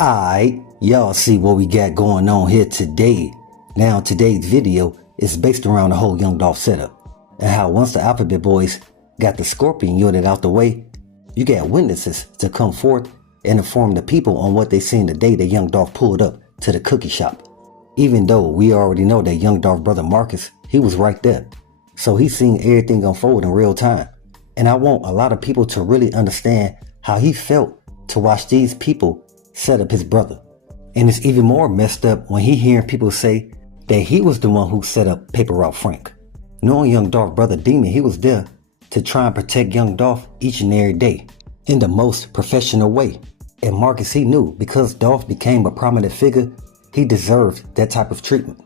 Alright, y'all see what we got going on here today. Now today's video is based around the whole Young Dolph setup and how once the Alphabet Boys got the Scorpion unit out the way, you got witnesses to come forth and inform the people on what they seen the day that Young Dolph pulled up to the cookie shop. Even though we already know that Young Dolph brother Marcus, he was right there. So he's seen everything unfold in real time. And I want a lot of people to really understand how he felt to watch these people set up his brother. And it's even more messed up when he hearing people say that he was the one who set up Paper Route Frank. Knowing Young Dolph brother Demon, he was there to try and protect Young Dolph each and every day in the most professional way. And Marcus, he knew because Dolph became a prominent figure, he deserved that type of treatment.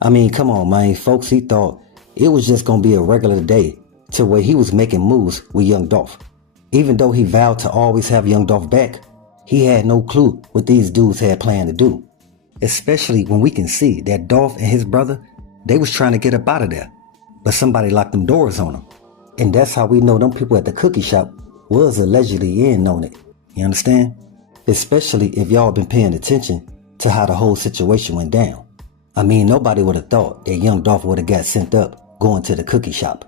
I mean, come on, man, folks, he thought it was just gonna be a regular day to where he was making moves with Young Dolph. Even though he vowed to always have Young Dolph back, he had no clue what these dudes had planned to do. Especially when we can see that Dolph and his brother, they was trying to get up out of there, but somebody locked them doors on them. And that's how we know them people at the cookie shop was allegedly in on it. You understand? Especially if y'all been paying attention to how the whole situation went down. I mean, nobody would have thought that Young Dolph would have got sent up going to the cookie shop.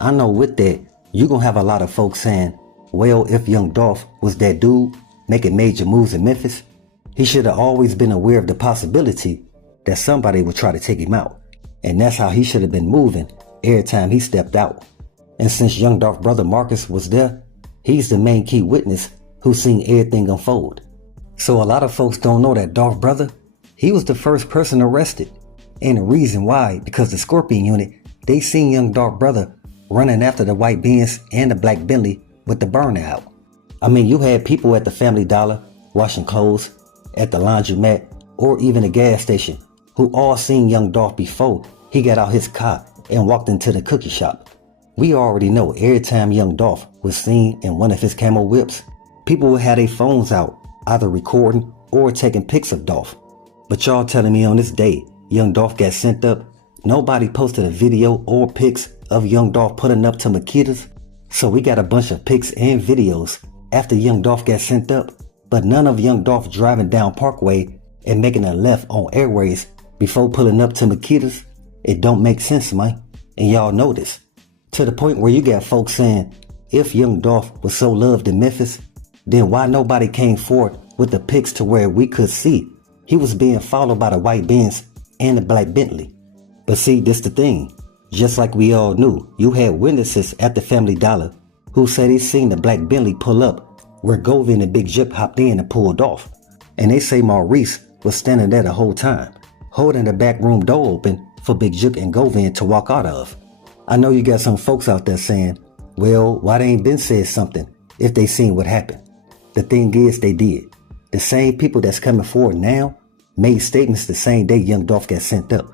I know with that, you gonna have a lot of folks saying, well, if Young Dolph was that dude making major moves in Memphis, he should have always been aware of the possibility that somebody would try to take him out. And that's how he should have been moving every time he stepped out. And since Young Dolph brother Marcus was there, he's the main key witness who's seen everything unfold. So a lot of folks don't know that Dolph brother, he was the first person arrested. And the reason why, because the Scorpion unit, they seen Young Dolph brother running after the white Benz and the black Bentley with the burner out. I mean, you had people at the Family Dollar washing clothes, at the laundromat, or even the gas station who all seen Young Dolph before he got out his car and walked into the cookie shop. We already know every time Young Dolph was seen in one of his camo whips, people would have their phones out, either recording or taking pics of Dolph. But y'all telling me on this day Young Dolph got sent up, nobody posted a video or pics of Young Dolph putting up to Makita's? So we got a bunch of pics and videos after Young Dolph got sent up, but none of Young Dolph driving down Parkway and making a left on Airways before pulling up to Makita's. It don't make sense, man. And y'all know this. To the point where you got folks saying, if Young Dolph was so loved in Memphis, then why nobody came forward with the pics to where we could see he was being followed by the white Benz and the black Bentley? But see, this the thing. Just like we all knew, you had witnesses at the Family Dollar who said he seen the black Bentley pull up where Govin and Big Jook hopped in and pulled off. And they say Maurice was standing there the whole time, holding the back room door open for Big Jook and Govin to walk out of. I know you got some folks out there saying, well, why they ain't been said something if they seen what happened? The thing is, they did. The same people that's coming forward now made statements the same day Young Dolph got sent up.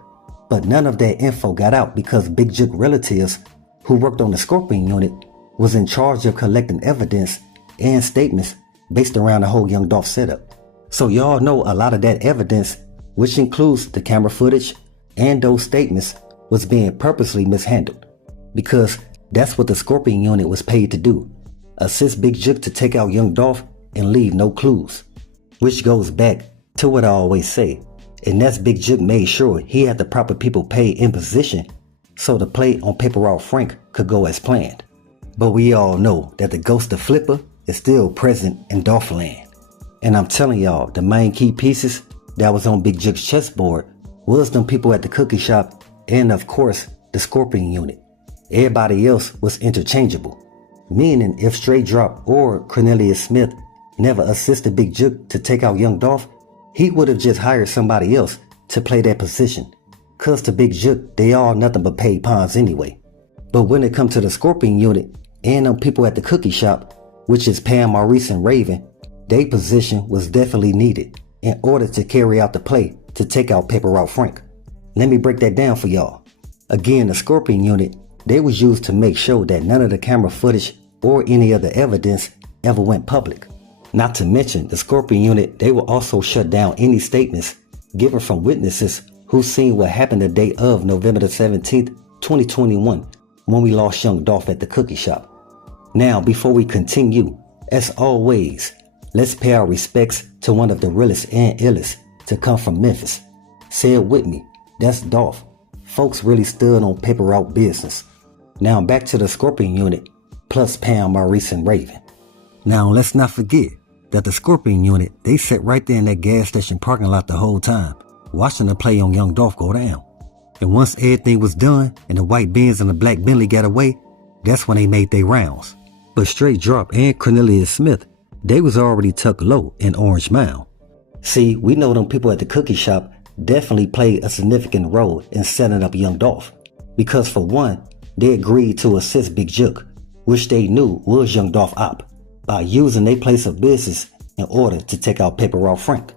But none of that info got out because Big Jook relatives who worked on the Scorpion unit was in charge of collecting evidence and statements based around the whole Young Dolph setup. So y'all know a lot of that evidence, which includes the camera footage and those statements, was being purposely mishandled. Because that's what the Scorpion unit was paid to do. Assist Big Jook to take out Young Dolph and leave no clues. Which goes back to what I always say. And that's Big Jook made sure he had the proper people paid in position so the play on Paper Route Frank could go as planned. But we all know that the ghost of Flipper is still present in Dolph land. And I'm telling y'all, the main key pieces that was on Big Jook's chessboard was them people at the cookie shop and of course the Scorpion unit. Everybody else was interchangeable. Meaning if Straight Drop or Cornelius Smith never assisted Big Jook to take out Young Dolph, he would have just hired somebody else to play that position. Cause to Big Jook, they all nothing but paid pawns anyway. But when it comes to the Scorpion unit and them people at the cookie shop, which is Pam, Maurice, and Raven, their position was definitely needed in order to carry out the play to take out Paper Route Frank. Let me break that down for y'all. Again, the Scorpion unit, they was used to make sure that none of the camera footage or any other evidence ever went public. Not to mention, the Scorpion unit, they will also shut down any statements given from witnesses who seen what happened the day of November the 17th, 2021, when we lost Young Dolph at the cookie shop. Now, before we continue, as always, let's pay our respects to one of the realest and illest to come from Memphis. Say it with me, that's Dolph. Folks really stood on paper route business. Now back to the Scorpion unit, plus Pam, Maurice, and Raven. Now let's not forget that the Scorpion unit, they sat right there in that gas station parking lot the whole time, watching the play on young Dolph go down. And once everything was done and the white Benz and the black Bentley got away, that's when they made their rounds. But Straight Drop and Cornelius Smith, they was already tucked low in Orange Mound. See, we know them people at the cookie shop definitely played a significant role in setting up young Dolph. Because for one, they agreed to assist Big Jook, which they knew was young Dolph op, by using their place of business in order to take out Paper Route Frank.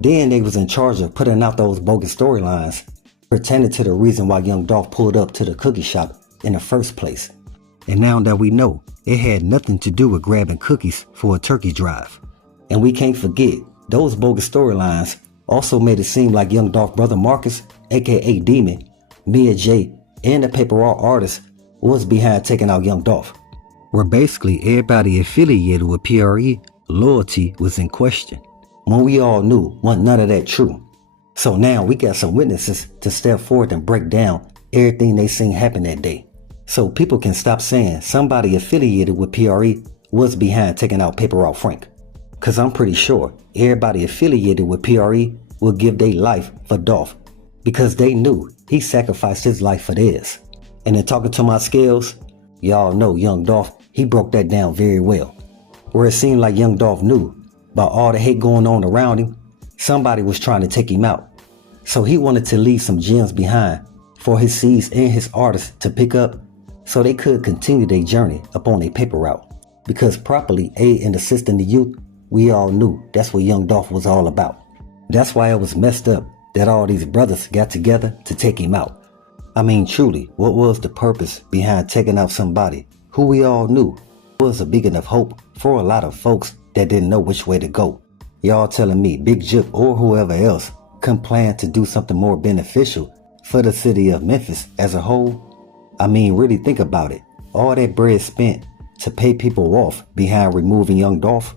Then they was in charge of putting out those bogus storylines pertaining to the reason why young Dolph pulled up to the cookie shop in the first place. And now that we know, it had nothing to do with grabbing cookies for a turkey drive. And we can't forget, those bogus storylines also made it seem like young Dolph brother Marcus, aka Demon, Mia J, and the Paper Route artist was behind taking out young Dolph. Where basically everybody affiliated with PRE, loyalty was in question, when we all knew wasn't none of that true. So now we got some witnesses to step forward and break down everything they seen happen that day. So people can stop saying somebody affiliated with PRE was behind taking out Paper Route Frank. Cause I'm pretty sure everybody affiliated with PRE will give their life for Dolph, because they knew he sacrificed his life for theirs. And in talking to my scales, y'all know young Dolph, he broke that down very well. Where it seemed like young Dolph knew about all the hate going on around him, somebody was trying to take him out. So he wanted to leave some gems behind for his seeds and his artists to pick up, so they could continue their journey upon a paper route. Because properly aid and assisting the youth, we all knew that's what young Dolph was all about. That's why it was messed up that all these brothers got together to take him out. I mean, truly, what was the purpose behind taking out somebody who we all knew was a big enough hope for a lot of folks that didn't know which way to go? Y'all telling me Big Jook or whoever else can plan to do something more beneficial for the city of Memphis as a whole? I mean, really think about it. All that bread spent to pay people off behind removing young Dolph,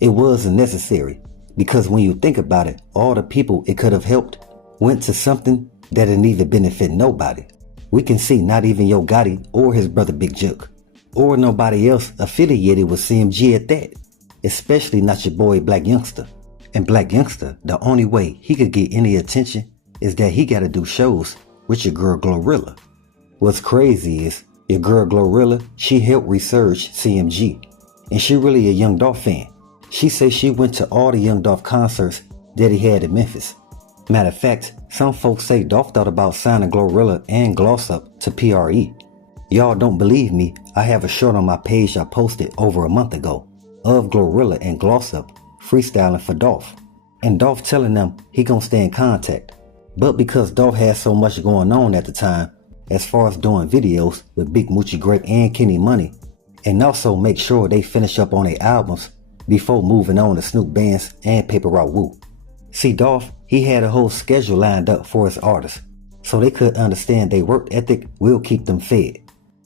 it wasn't necessary, because when you think about it, all the people it could have helped went to something that didn't even benefit nobody. We can see not even Yo Gotti or his brother Big Jook, or nobody else affiliated with CMG at that, especially not your boy Black Youngster. And Black Youngster, the only way he could get any attention is that he gotta do shows with your girl Glorilla. What's crazy is your girl Glorilla, she helped research CMG, and she really a young Dolph fan. She says she went to all the young Dolph concerts that he had in Memphis. Matter of fact, some folks say Dolph thought about signing Glorilla and Gloss Up to PRE. Y'all don't believe me, I have a short on my page I posted over a month ago of Glorilla and Gloss Up freestyling for Dolph, and Dolph telling them he gonna stay in contact. But because Dolph had so much going on at the time, as far as doing videos with Big Moochie Grape and Kenny Money, and also make sure they finish up on their albums before moving on to Snoop Bands and Paper Route Woo. See, Dolph, he had a whole schedule lined up for his artists, so they could understand their work ethic will keep them fed.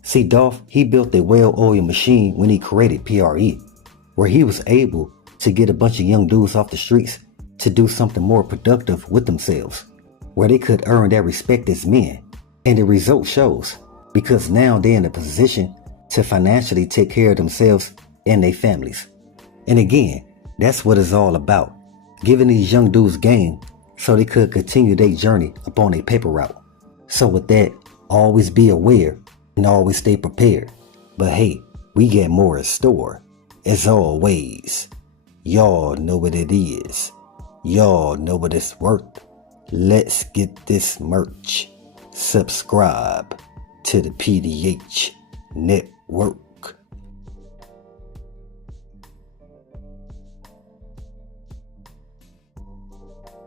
See, Dolph, he built a well-oiled machine when he created PRE, where he was able to get a bunch of young dudes off the streets to do something more productive with themselves, where they could earn their respect as men. And the result shows, because now they're in a position to financially take care of themselves and their families. And again, that's what it's all about, giving these young dudes game so they could continue their journey upon a paper route. So with that, always be aware and always stay prepared. But hey, we got more in store. As always, y'all know what it is. Y'all know what it's worth. Let's get this merch. Subscribe to the PDH Network.